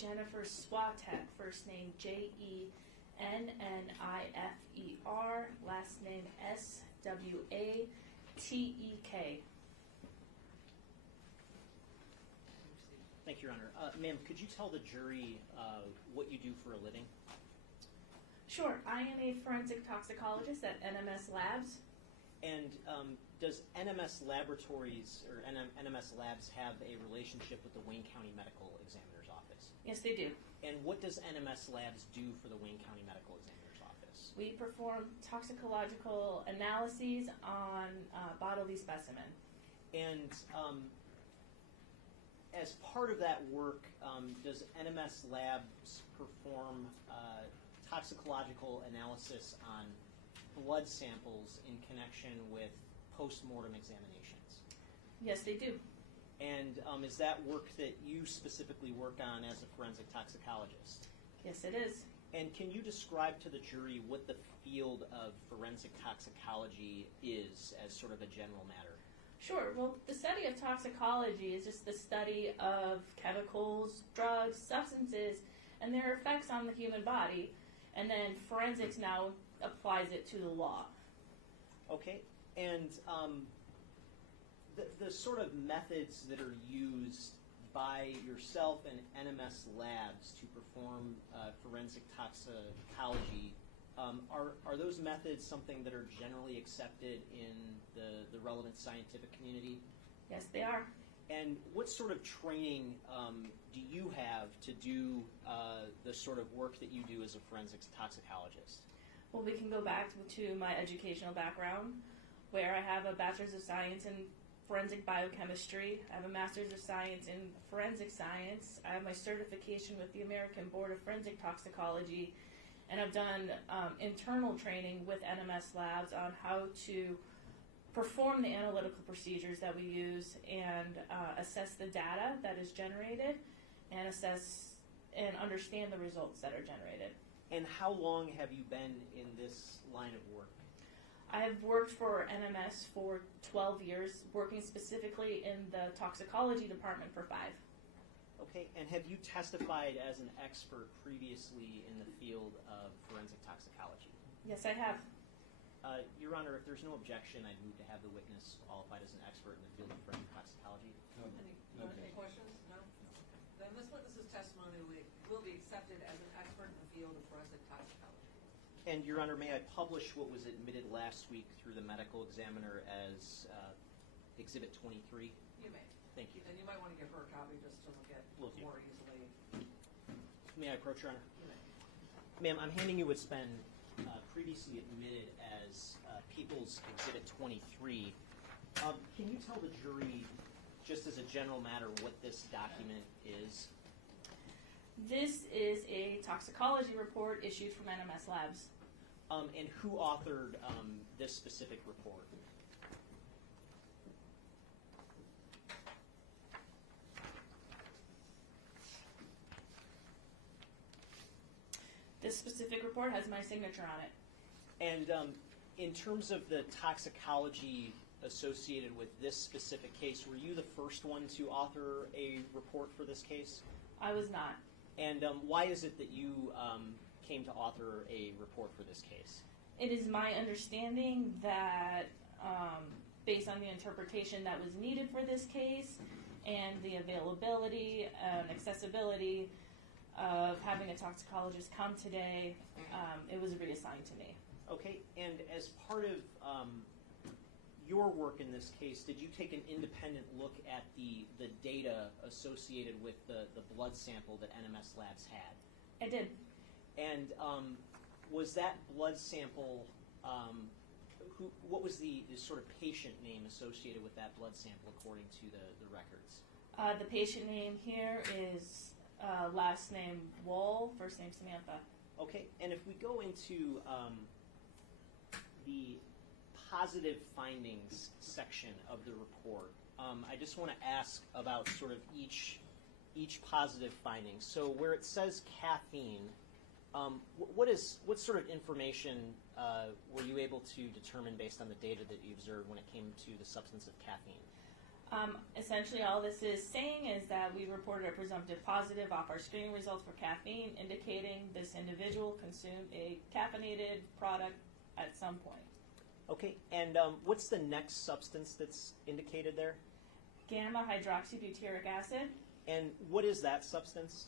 Jennifer Swatek, first name Jennifer, last name Swatek. Thank you, Your Honor. Ma'am, could you tell the jury what you do for a living? Sure. I am a forensic toxicologist at NMS Labs. And does NMS Laboratories or NMS Labs have a relationship with the Wayne County Medical Examiner's Office? Yes, they do. And what does NMS Labs do for the Wayne County Medical Examiner's Office? We perform toxicological analyses on bodily specimen. And as part of that work, does NMS Labs perform toxicological analysis on blood samples in connection with post-mortem examinations? Yes, they do. And is that work that you specifically work on as a forensic toxicologist? Yes, it is. And can you describe to the jury what the field of forensic toxicology is as sort of a general matter? Sure. Well, the study of toxicology is just the study of chemicals, drugs, substances, and their effects on the human body. And then forensics now applies it to the law. Okay. And the sort of methods that are used by yourself and NMS Labs to perform forensic toxicology, are those methods something that are generally accepted in the relevant scientific community? Yes, they are. And what sort of training do you have to do the sort of work that you do as a forensic toxicologist? Well, we can go back to my educational background, where I have a bachelor's of science in forensic biochemistry. I have a master's of science in forensic science. I have my certification with the American Board of Forensic Toxicology, and I've done internal training with NMS Labs on how to perform the analytical procedures that we use and assess the data that is generated and assess and understand the results that are generated. And how long have you been in this line of work? I have worked for NMS for 12 years, working specifically in the toxicology department for 5. Okay, and have you testified as an expert previously in the field of forensic toxicology? Yes, I have. Your Honor, if there's no objection, I'd move to have the witness qualified as an expert in the field of forensic toxicology. Any questions? No? Then this witness's testimony will be accepted as an expert in the field of forensic toxicology. And, Your Honor, may I publish what was admitted last week through the medical examiner as Exhibit 23? You may. Thank you. And you might want to give her a copy just to look at more easily. May I approach, Your Honor? You may. Ma'am, I'm handing you what's been previously admitted as People's Exhibit 23. Can you tell the jury, just as a general matter, what this document is? This is a toxicology report issued from NMS Labs. And who authored this specific report? This specific report has my signature on it. And in terms of the toxicology associated with this specific case, were you the first one to author a report for this case? I was not. And why is it that you came to author a report for this case? It is my understanding that based on the interpretation that was needed for this case and the availability and accessibility of having a toxicologist come today, it was reassigned to me. Okay, and as part of your work in this case, did you take an independent look at the data associated with the blood sample that NMS Labs had? I did. And was that blood sample, what was the sort of patient name associated with that blood sample according to the records? The patient name here is last name Woll, first name Samantha. Okay, and if we go into the positive findings section of the report, I just want to ask about sort of each positive finding. So where it says caffeine, what sort of information were you able to determine based on the data that you observed when it came to the substance of caffeine? Essentially, all this is saying is that we reported a presumptive positive off our screening results for caffeine, indicating this individual consumed a caffeinated product at some point. Okay, and what's the next substance that's indicated there? Gamma hydroxybutyric acid. And what is that substance?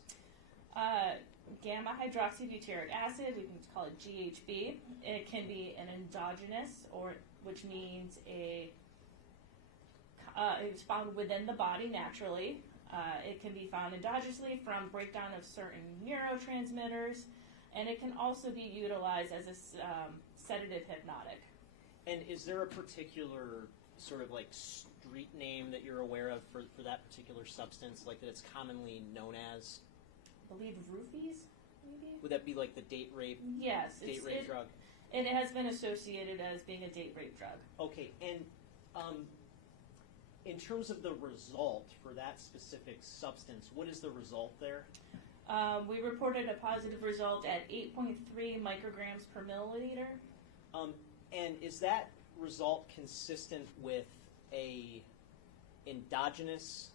Gamma hydroxybutyric acid, we can call it GHB. It can be an endogenous, which means it's found within the body naturally. It can be found endogenously from breakdown of certain neurotransmitters, and it can also be utilized as a sedative hypnotic. And is there a particular sort of like street name that you're aware of for that particular substance, like that it's commonly known as? I believe roofies, maybe? Would that be like the date rape? Yes. Date rape drug? And it has been associated as being a date rape drug. Okay, and in terms of the result for that specific substance, what is the result there? We reported a positive result at 8.3 micrograms per milliliter. And is that result consistent with a endogenous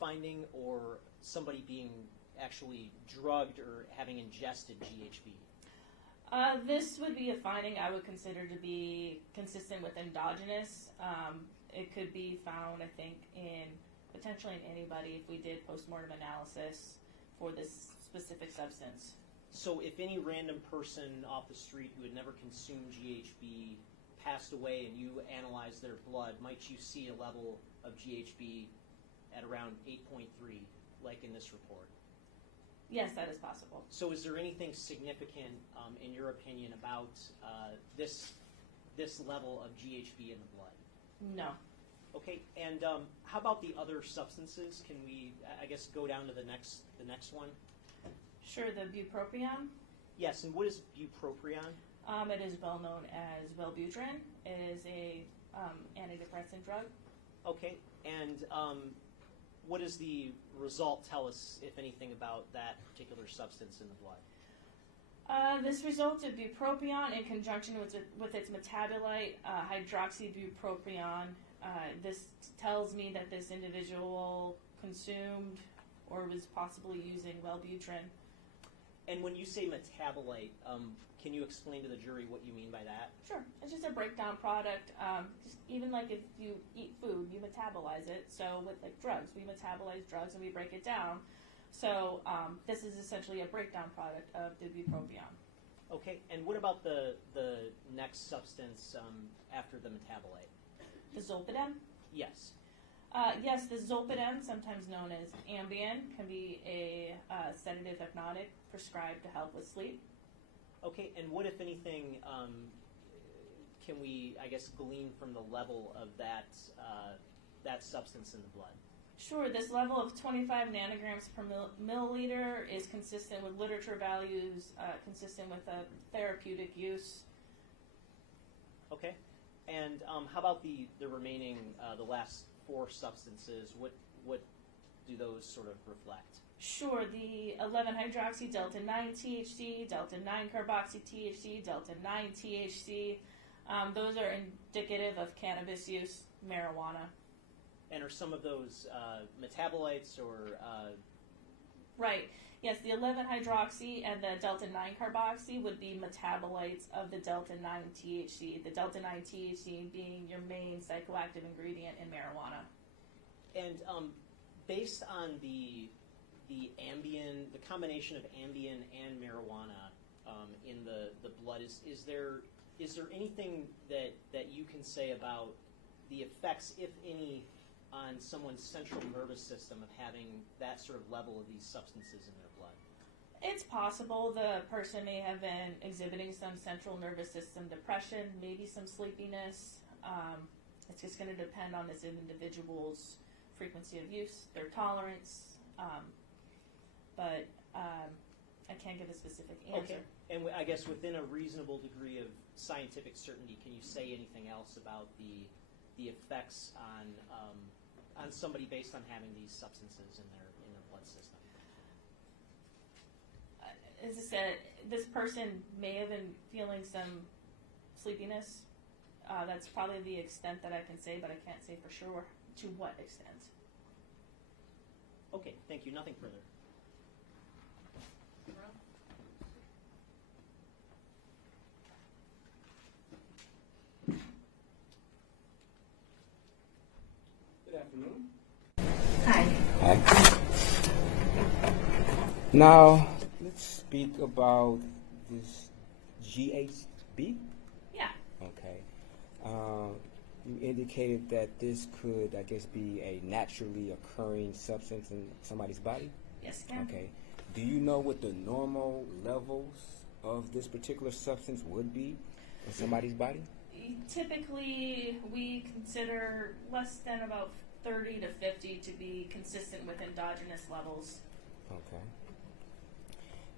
finding or somebody being actually drugged or having ingested GHB? This would be a finding I would consider to be consistent with endogenous. It could be found, I think, potentially in anybody if we did postmortem analysis for this specific substance. So if any random person off the street who had never consumed GHB passed away and you analyzed their blood, might you see a level of GHB at around 8.3, like in this report? Yes, that is possible. So is there anything significant, in your opinion, about this level of GHB in the blood? No. Okay, and how about the other substances? Can we, I guess, go down to the next one? Sure, the bupropion. Yes, and what is bupropion? It is well known as Wellbutrin. It is a antidepressant drug. Okay, and what does the result tell us, if anything, about that particular substance in the blood? This results of bupropion in conjunction with its metabolite, hydroxybupropion. This tells me that this individual consumed or was possibly using Wellbutrin. And when you say metabolite, can you explain to the jury what you mean by that? Sure. It's just a breakdown product. Just even like if you eat food, you metabolize it. So with like drugs, we metabolize drugs and we break it down. So this is essentially a breakdown product of the bupropion. Okay, and what about the next substance after the metabolite? The zolpidem? Yes. Yes, the zolpidem, sometimes known as Ambien, can be a sedative hypnotic prescribed to help with sleep. Okay, and what, if anything, can we, I guess, glean from the level of that substance in the blood? Sure, this level of 25 nanograms per milliliter is consistent with literature values, consistent with a therapeutic use. Okay, and how about the remaining, the last four substances? What do those sort of reflect? Sure, the 11-hydroxy delta-9 THC, delta-9 carboxy THC, delta-9 THC, those are indicative of cannabis use, marijuana. And are some of those metabolites or... Right. Yes, the 11-hydroxy and the delta-9 carboxy would be metabolites of the delta-9 THC, the delta-9 THC being your main psychoactive ingredient in marijuana. And based on the Ambien, the combination of Ambien and marijuana in the blood, is there anything that you can say about the effects, if any, on someone's central nervous system of having that sort of level of these substances in their blood? It's possible the person may have been exhibiting some central nervous system depression, maybe some sleepiness. It's just going to depend on this individual's frequency of use, their tolerance, but I can't give a specific answer. Okay. And I guess within a reasonable degree of scientific certainty, can you say anything else about the effects on somebody based on having these substances in their blood system? As I said, this person may have been feeling some sleepiness. That's probably the extent that I can say, but I can't say for sure. to what extent. Okay, thank you. Nothing further. Good afternoon. Hi. Hi. Now, let's speak about this GHB. Yeah. Okay. You indicated that this could, I guess, be a naturally occurring substance in somebody's body? Yes, ma'am. Okay. Do you know what the normal levels of this particular substance would be in somebody's body? Typically, we consider less than about 30 to 50 to be consistent with endogenous levels. Okay.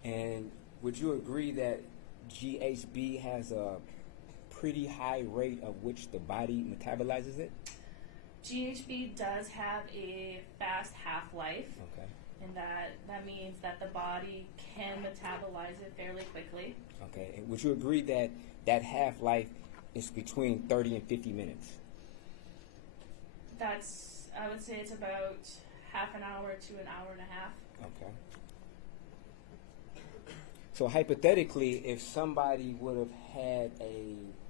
And would you agree that GHB has a pretty high rate of which the body metabolizes it? GHB does have a fast half-life, Okay. and that means that the body can metabolize it fairly quickly. Okay. And would you agree that that half-life is between 30 and 50 minutes? I would say it's about half an hour to an hour and a half. Okay. So hypothetically, if somebody would have had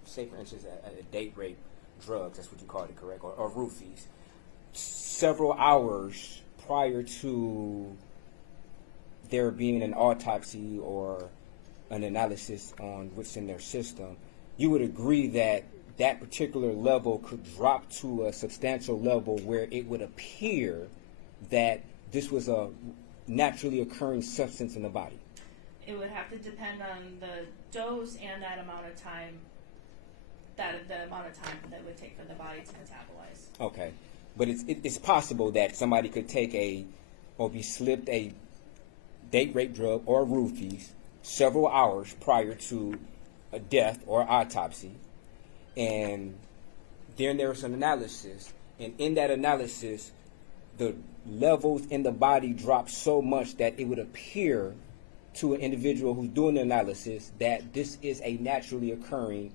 say for instance, a date rape drugs, that's what you called it, correct, or roofies, several hours prior to there being an autopsy or an analysis on what's in their system, you would agree that that particular level could drop to a substantial level where it would appear that this was a naturally occurring substance in the body. It would have to depend on the dose and that amount of time, the amount of time that it would take for the body to metabolize. Okay, but it's possible that somebody could take or be slipped a date rape drug or roofies several hours prior to a death or autopsy, and then there was an analysis, and in that analysis, the levels in the body dropped so much that it would appear to an individual who's doing the analysis that this is a naturally occurring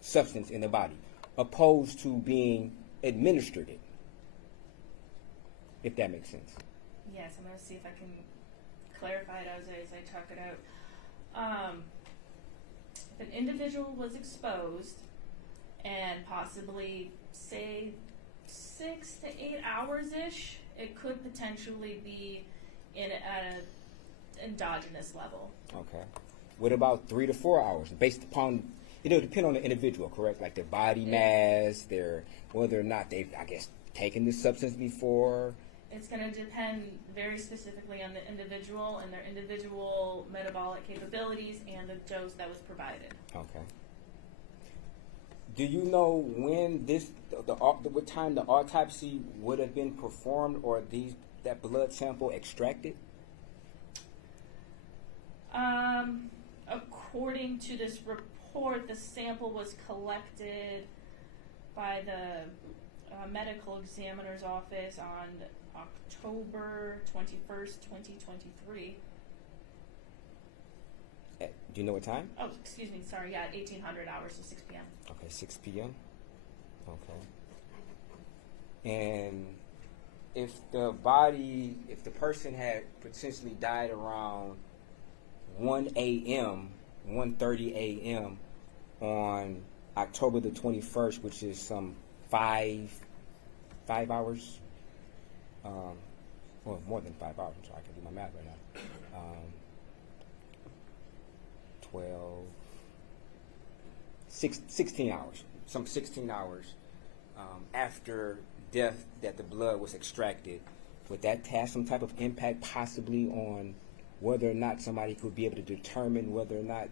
substance in the body, opposed to being administered it, if that makes sense. Yes, I'm going to see if I can clarify it as I talk it out. If an individual was exposed and possibly, say, 6 to 8 hours-ish, it could potentially be at an endogenous level. Okay. What about 3 to 4 hours? Based upon, it'll depend on the individual, correct? Like their body mass, whether or not they've, I guess, taken this substance before. It's going to depend very specifically on the individual and their individual metabolic capabilities and the dose that was provided. Okay. Do you know when what time the autopsy would have been performed or that blood sample extracted? According to this report, the sample was collected by the medical examiner's office on October 21st, 2023. Do you know what time? Oh, excuse me, sorry, yeah, 1800 hours, so 6 p.m. Okay, 6 p.m. Okay. And if the person had potentially died around 1 a.m., 1:30 a.m. on October the 21st, which is some 5 hours, well, more than 5 hours, so I can do my math right now. 16 hours, some 16 hours after death that the blood was extracted. Would that have some type of impact possibly on whether or not somebody could be able to determine whether or not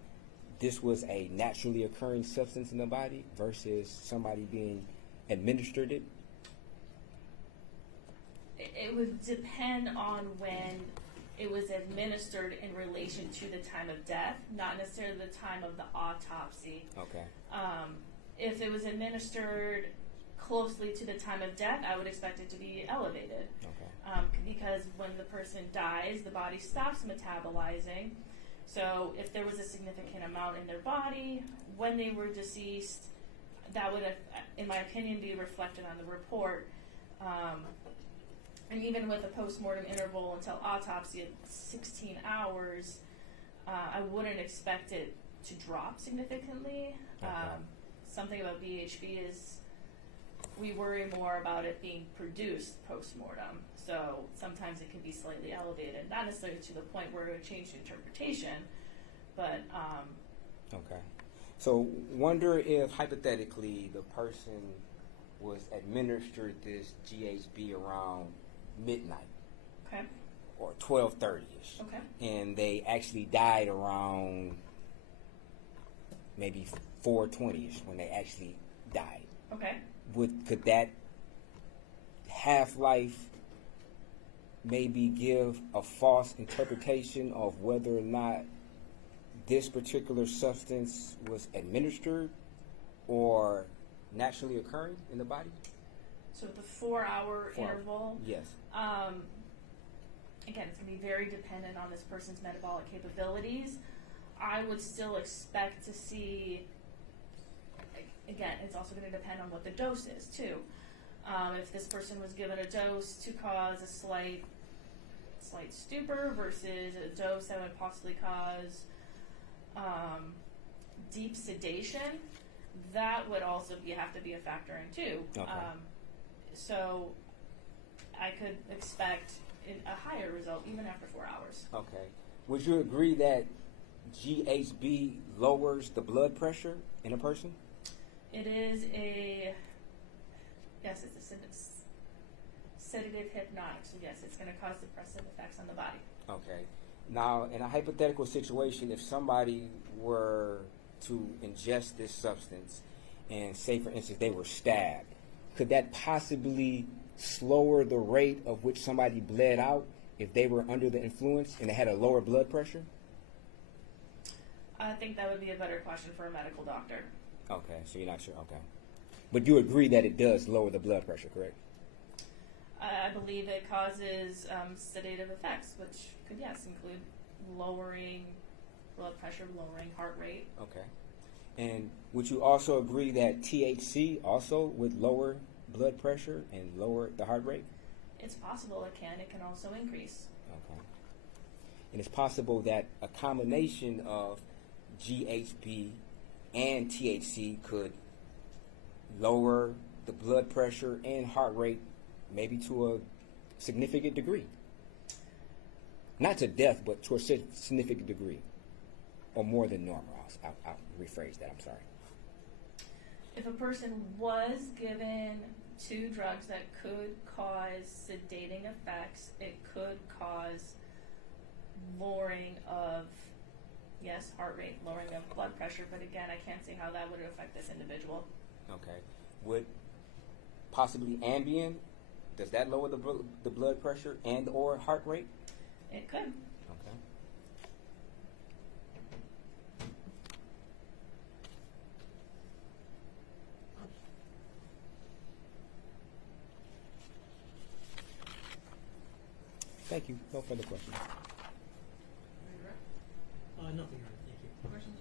this was a naturally occurring substance in the body versus somebody being administered it? It would depend on when it was administered in relation to the time of death, not necessarily the time of the autopsy. Okay. If it was administered closely to the time of death, I would expect it to be elevated. Okay. Because when the person dies, the body stops metabolizing. So if there was a significant amount in their body when they were deceased, that would, in my opinion, be reflected on the report. And even with a postmortem interval until autopsy at 16 hours, I wouldn't expect it to drop significantly. Okay. Something about BHB is we worry more about it being produced postmortem. So sometimes it can be slightly elevated, not necessarily to the point where it would change the interpretation, but Okay. So wonder if hypothetically the person was administered this GHB around midnight okay, or 12:30ish, okay. and they actually died around maybe 4:20ish when they actually died. Okay. Could that half-life maybe give a false interpretation of whether or not this particular substance was administered or naturally occurring in the body? So the 4-hour interval, Yes. again, it's going to be very dependent on this person's metabolic capabilities. I would still expect to see, again, it's also going to depend on what the dose is, too. If this person was given a dose to cause a slight stupor versus a dose that would possibly cause deep sedation, that would also have to be a factor in, too. Okay. So I could expect a higher result even after 4 hours. Okay. Would you agree that GHB lowers the blood pressure in a person? It is it's a sedative hypnotic. So yes, it's going to cause depressive effects on the body. Okay. Now, in a hypothetical situation, if somebody were to ingest this substance and say, for instance, they were stabbed, could that possibly slower the rate of which somebody bled out if they were under the influence and they had a lower blood pressure? I think that would be a better question for a medical doctor. Okay, so you're not sure. Okay. But you agree that it does lower the blood pressure, correct? I believe it causes sedative effects, which could, yes, include lowering blood pressure, lowering heart rate. Okay. And would you also agree that THC also would lower blood pressure and lower the heart rate? It's possible it can. It can also increase. Okay. And it's possible that a combination of GHB and THC could lower the blood pressure and heart rate maybe to a significant degree. Not to death, but to a significant degree. Or more than normal. I'll rephrase that, I'm sorry. If a person was given 2 drugs that could cause sedating effects, it could cause lowering of, yes, heart rate, lowering of blood pressure, but again, I can't see how that would affect this individual. Okay. Would possibly Ambien, does that lower the blood pressure and or heart rate? It could. Okay. Thank you. No further questions. Any direct? Nothing, thank you. Questions